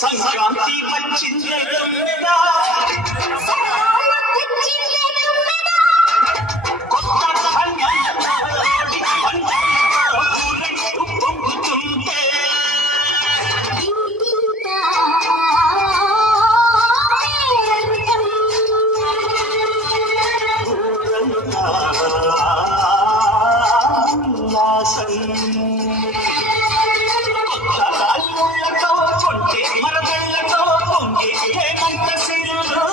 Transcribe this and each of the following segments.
సంక్రాంతి వచ్చిందే తుమ్మెదా, కొత్త ధాన్యాలతో పంటలతో ఊరంటూ పొంగుతుంటే ఊరంతా ఉల్లాసం. కొత్త గాలితో కొంటే మరదళ్ళతో పొంగే హేమంత సిరులు.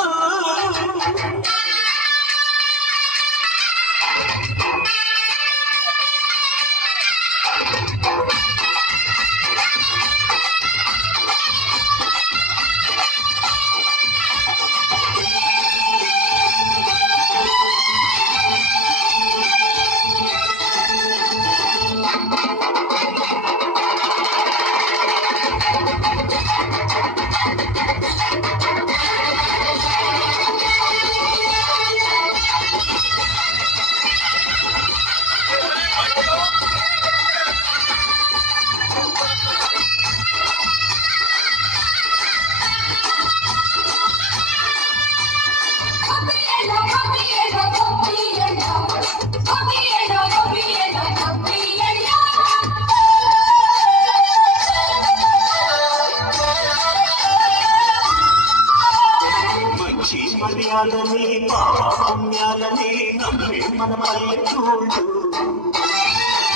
మంచి మర్యాదని పాపుణ్యాలని నమ్మే మన పల్లెటూళ్ళు.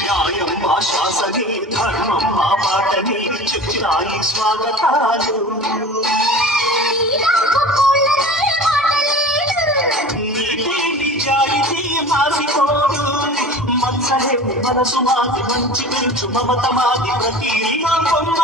న్యాయం ఆశ్వాసని ధర్మం ఆ పాటని చెప్తాయి స్వాగతాలు. నీతి నిజాయితీ మాసిపోదు, మత్సలే మనసు మాది, మంచి పెంచు మమత మాది, ప్రతి పొంగు